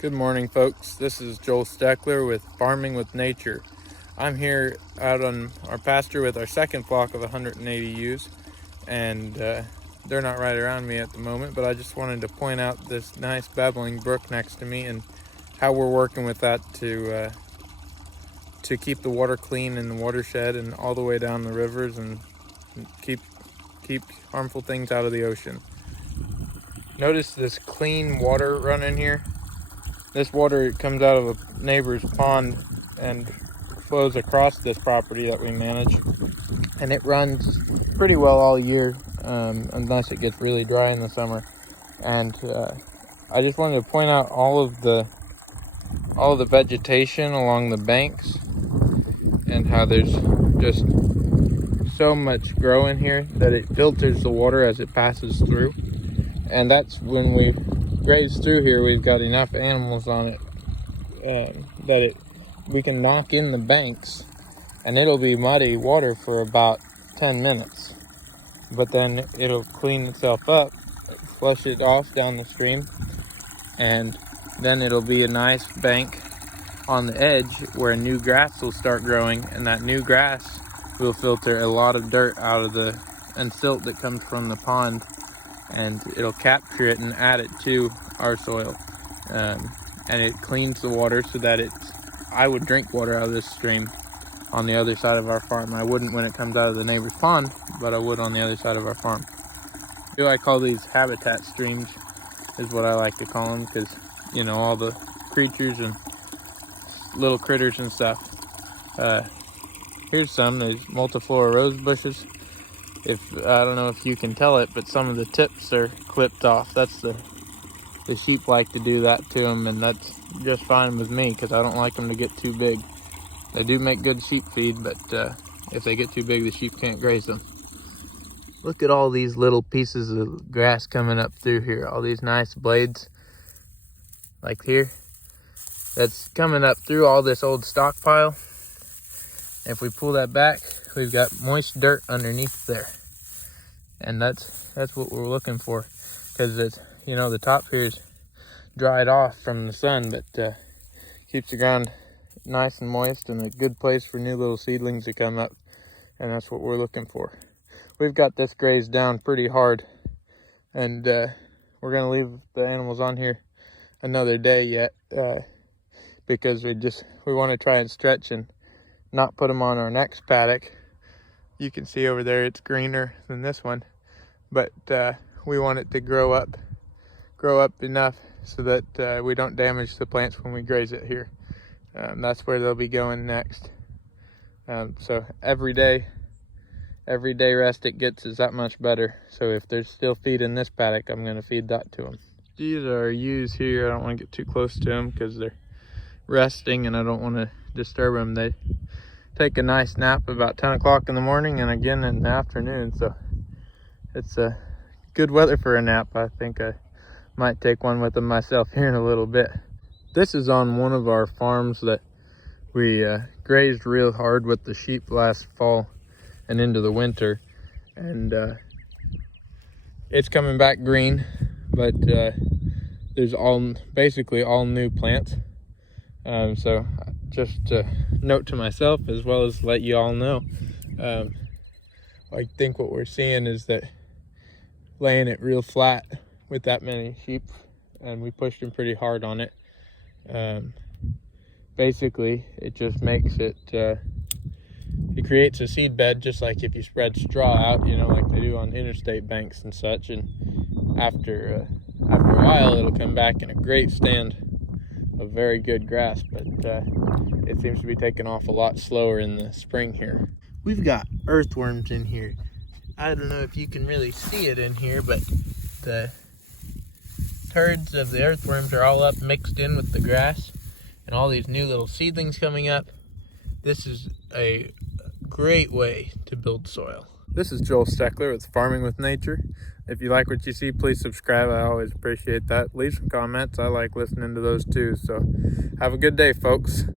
Good morning, folks. This is Joel Steckler with Farming with Nature. I'm here out on our pasture with our second flock of 180 ewes, and they're not right around me at the moment, but I just wanted to point out this nice babbling brook next to me and how we're working with that to keep the water clean in the watershed and all the way down the rivers and keep harmful things out of the ocean. Notice this clean water running here. This water comes out of a neighbor's pond and flows across this property that we manage, and it runs pretty well all year, unless it gets really dry in the summer. And I just wanted to point out all of the vegetation along the banks and how there's just so much growing here that it filters the water as it passes through. And that's when we graze through here, we've got enough animals on it that we can knock in the banks and it'll be muddy water for about 10 minutes, but then it'll clean itself up, flush it off down the stream, and then it'll be a nice bank on the edge where new grass will start growing, and that new grass will filter a lot of dirt out of and silt that comes from the pond, and it'll capture it and add it to our soil, and it cleans the water so that I would drink water out of this stream on the other side of our farm. I wouldn't when it comes out of the neighbor's pond, but I would on the other side of our farm. I call these habitat streams is what I like to call them, because you know, all the creatures and little critters and stuff. Here's some. There's multiflora rose bushes. I don't know if you can tell it, but some of the tips are clipped off. That's the sheep like to do that to them, and that's just fine with me because I don't like them to get too big. They do make good sheep feed, but if they get too big, the sheep can't graze them. Look at all these little pieces of grass coming up through here. All these nice blades, like here. That's coming up through all this old stockpile. If we pull that back, we've got moist dirt underneath there, and that's what we're looking for, because it's, you know, the top here is dried off from the sun, but keeps the ground nice and moist and a good place for new little seedlings to come up, and that's what we're looking for. We've got this grazed down pretty hard, and we're gonna leave the animals on here another day yet, because we want to try and stretch and not put them on our next paddock. You can see over there it's greener than this one, but we want it to grow up enough so that we don't damage the plants when we graze it here. That's where they'll be going next. So every day rest it gets is that much better. So if there's still feed in this paddock, I'm going to feed that to them. These are ewes here. I don't want to get too close to them because they're resting and I don't want to disturb them. They take a nice nap about 10 o'clock in the morning and again in the afternoon, so it's good weather for a nap. I think I might take one with them myself here in a little bit. This is on one of our farms that we grazed real hard with the sheep last fall and into the winter, and it's coming back green, but there's basically all new plants. So just a note to myself as well as let you all know, I think what we're seeing is that laying it real flat with that many sheep, and we pushed them pretty hard on it. Basically it just makes it creates a seed bed, just like if you spread straw out, you know, like they do on interstate banks and such, and after a while it'll come back in a great stand of very good grass, but it seems to be taking off a lot slower in the spring here. We've got earthworms in here. I don't know if you can really see it in here, but the turds of the earthworms are all up mixed in with the grass and all these new little seedlings coming up. This is a great way to build soil. This is Joel Steckler with Farming with Nature. If you like what you see, please subscribe. I always appreciate that. Leave some comments. I like listening to those too. So have a good day, folks.